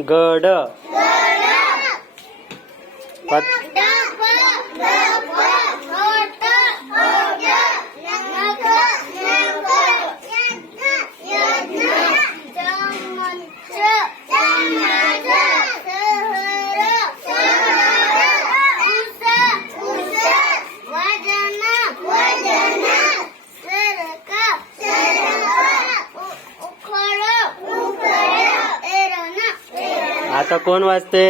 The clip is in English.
good Yeah. आता कोण वाचते